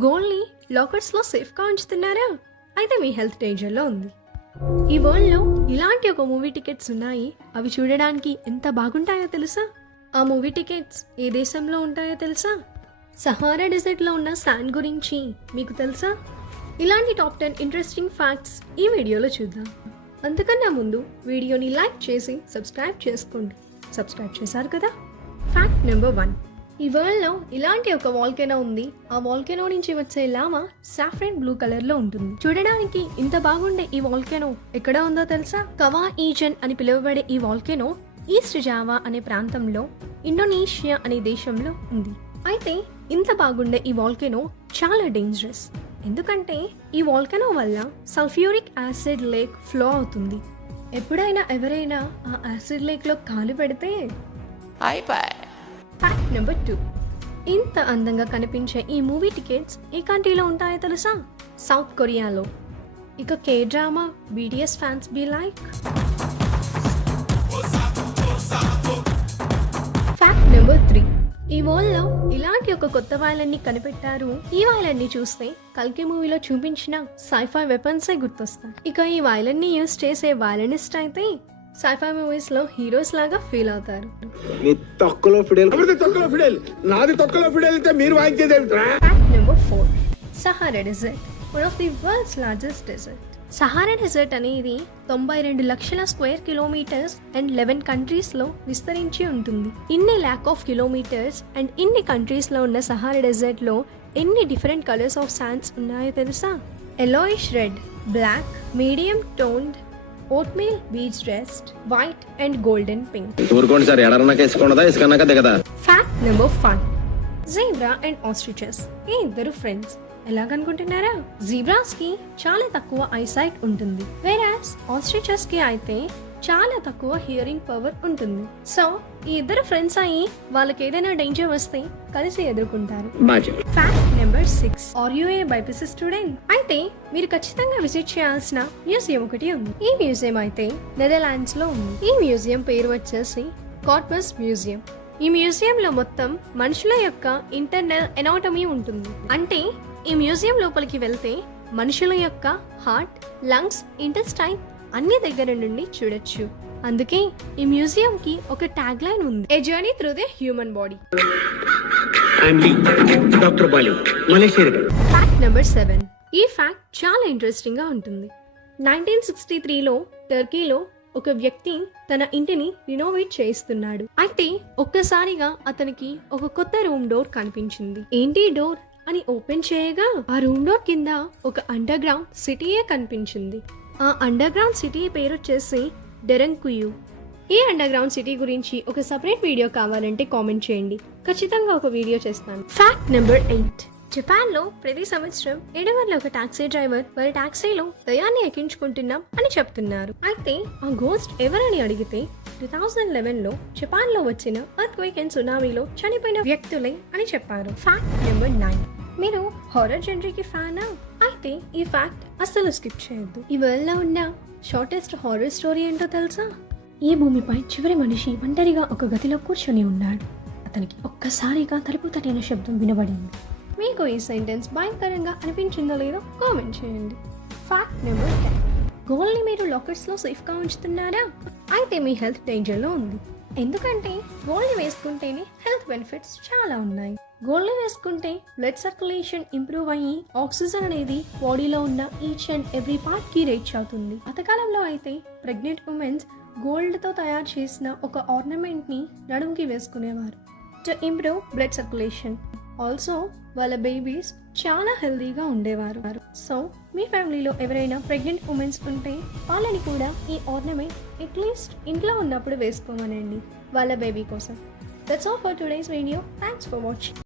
గోల్డ్ని లాకర్స్లో సేఫ్గా ఉంచుతున్నారా? అయితే మీ హెల్త్ డేంజర్లో ఉంది. ఈ వరల్డ్లో ఇలాంటి ఒక మూవీ టికెట్స్ ఉన్నాయి. అవి చూడడానికి ఎంత బాగుంటాయో తెలుసా? ఆ మూవీ టికెట్స్ ఏ దేశంలో ఉంటాయో తెలుసా? సహారా డెజర్ట్లో ఉన్న శాండ్ గురించి మీకు తెలుసా? ఇలాంటి టాప్ 10 ఇంట్రెస్టింగ్ ఫ్యాక్ట్స్ ఈ వీడియోలో చూద్దాం. అంతకన్నా ముందు వీడియోని లైక్ చేసి సబ్స్క్రైబ్ చేసుకోండి. సబ్స్క్రైబ్ చేశారు కదా? Fact number 1. ఈ వరల్డ్లో ఇలాంటి ఒక వాల్కెనో ఉంది. ఆ వాల్కెనో నుంచి వచ్చే లావా సాఫ్రన్ బ్లూ కలర్లో ఉంటుంది. చూడడానికి ఇంత బాగుండే ఈ వాల్కెనో ఎక్కడ ఉందో తెలుసా? కవా ఈజన్ అని పిలువబడే ఈ వాల్కెనో ఈస్ట్ జావా అనే ప్రాంతంలో ఇండోనేషియా అనే దేశంలో ఉంది. అయితే ఇంత బాగుండే ఈ వాల్కెనో చాలా డేంజరస్. ఎందుకంటే ఈ వాల్కెనో వల్ల సల్ఫ్యూరిక్ యాసిడ్ లేక్ ఫ్లో అవుతుంది. ఎప్పుడైనా ఎవరైనా ఆ యాసిడ్ లేక్లో కాలు పెడితే ఫ్యాక్ట్ నెంబర్ 2. ఇంత అందంగా కనిపించే ఈ మూవీ టికెట్స్ ఏ కంట్రీలో ఉంటాయో తెలుసా? సౌత్ కొరియాలో. ఇక K drama BTS fans be like. Fact number 3. ఈ వరల్డ్లో ఇలాంటి ఒక కొత్త వైలన్ని కనిపెట్టారు. ఈ వైలన్ని చూస్తే కల్కి మూవీలో చూపించిన సైఫై వెపన్సే గుర్తొస్తాయి. ఇక ఈ వైలన్ని యూజ్ చేసే వైలనిస్ట్ అయితే సైఫై మూవీస్ లో హీరోస్ లాగా ఫీల్ అవుతారు. Fact number 4. Sahara desert, one of the world's largest desert. Sahara desert అనేది 92 లక్షల స్క్వేర్ కిలోమీటర్స్ అండ్ 11 కంట్రీస్ లో విస్తరించి ఉంటుంది. ఇన్ని ల్యాక్ ఆఫ్ కిలోమీటర్స్ అండ్ ఇన్ని కంట్రీస్ లో ఉన్న సహారా డెజర్ట్ లో ఎన్ని డిఫరెంట్ కలర్స్ ఆఫ్ శాండ్స్ ఉన్నాయో తెలుసా? Yellowish red, black, medium toned, oatmeal beige rust, white and golden pink. Fact number 5. Zebra and ostriches ఈ ఇద్దరు ఫ్రెండ్స్. ఎలాగనుకుంటున్నారా? జీబ్రాస్ కి చాలా తక్కువ ఐసైట్ ఉంటుంది, వేరాస్ ఆస్ట్రిచెస్ కి అయితే చాలా తక్కువ హియరింగ్ పవర్ ఉంటుంది. సో ఈ ఇద్దరు ఫ్రెండ్స్ అయ్యి వాళ్ళకి ఏదైనా డేంజర్ వస్తే కలిసి ఎదుర్కొంటారు. Fact number 6. Are you a BiPC student? అయితే మీరు ఖచ్చితంగా విజిట్ చేయాల్సిన మ్యూజియం ఒకటి ఉంది. ఈ మ్యూజియం అయితే నెదర్లాండ్స్ లో ఉంది. ఈ మ్యూజియం పేరు వచ్చేసి కార్పస్ మ్యూజియం. ఈ మ్యూజియం లో మొత్తం మనుషుల యొక్క ఇంటర్నల్ ఎనాటమీ ఉంటుంది. అంటే ఈ మ్యూజియం లోపలికి వెళ్తే మనుషుల యొక్క హార్ట్, లంగ్స్, ఇంటెస్టైన్ అన్ని దగ్గర నుండి చూడొచ్చు. అందుకే ఈ మ్యూజియం కి ఒక ట్యాగ్ లైన్ ఉంది, ఏ journey through the human body. Fact number 7. ఈ ఫ్యాక్ట్ చాలా ఇంట్రెస్టింగ్ గా ఉంటుంది. 1963లో టర్కీలో ఒక వ్యక్తి తన ఇంటిని రినోవేట్ చేయిస్తున్నాడు. అయితే ఒక్కసారిగా అతనికి ఒక కొత్త రూమ్ డోర్ కనిపించింది. ఏంటి డోర్ అని ఓపెన్ చేయగా ఆ రూమ్ డోర్ కింద ఒక అండర్ గ్రౌండ్ సిటీయే కనిపించింది. ఆ అండర్ గ్రౌండ్ సిటీ పేరు వచ్చేసి డెరంకుయు. ఈ అండర్ గ్రౌండ్ సిటీ గురించి ఒక సపరేట్ వీడియో కావాలంటే కామెంట్ చేయండి, ఖచ్చితంగా ఒక వీడియో చేస్తాను. Fact number 8. జపాన్ లో ప్రతి సంవత్సరం 7 ఒక టాక్సీ డ్రైవర్ వారి టాక్సీలో దయాన్ని ఎక్కించుకుంటున్నాం అని చెప్తున్నారు. అయితే ఆ గోస్ట్ ఎవరని అడిగితే 2011లో జపాన్ లో వచ్చిన ఎర్త్క్వేక్ అండ్ సునామీలో చనిపోయిన వ్యక్తులే అని చెప్పారు. Fact number 9. మీరు హారర్ జనరీకి ఫ్యానా? అయితే ఈ ఫ్యాక్ట్ అస్సలు స్కిప్ చేయొద్దు. ఈ వరల్డ్ లో ఉన్న షార్టెస్ట్ హారర్ స్టోరీ ఏంటో తెలుసా? ఈ భూమిపై చివరి మనిషి ఒంటరిగా ఒక గదిలో కూర్చొని ఉన్నాడు. అతనికి ఒక్కసారిగా తలుపు తట్టిన శబ్దం వినబడింది. మీకు ఈ సెంటెన్స్ భయంకరంగా అనిపించిందో లేదో కామెంట్ చేయండి. Fact number 10. గోల్డ్ని మీరు లాకర్స్లో సేఫ్గా ఉంచుతున్నారా? అయితే మీ హెల్త్ డేంజర్లో ఉంది. ఎందుకంటే గోల్డ్ని వేసుకుంటేనే హెల్త్ బెనిఫిట్స్ చాలా ఉన్నాయి. గోల్డ్ని వేసుకుంటే బ్లడ్ సర్క్యులేషన్ ఇంప్రూవ్ అయ్యి ఆక్సిజన్ అనేది బాడీలో ఉన్న ఈచ్ అండ్ ఎవ్రీ పార్ట్ కి రీచ్ అవుతుంది. పాతకాలంలో అయితే ప్రెగ్నెంట్ ఉమెన్స్ గోల్డ్తో తయారు చేసిన ఒక ఆర్నమెంట్ ని నడుముకి వేసుకునేవారు to improve blood circulation. Also వాళ్ళ బేబీస్ చాలా హెల్దీగా ఉండేవారు. సో మీ ఫ్యామిలీలో ఎవరైనా ప్రెగ్నెంట్ ఉమెన్స్ ఉంటే వాళ్ళని కూడా ఈ ఆర్నమెంట్ అట్లీస్ట్ ఇంట్లో ఉన్నప్పుడు వేసుకోమనండి వాళ్ళ బేబీ కోసం. That's all for today's video. Thanks for watching.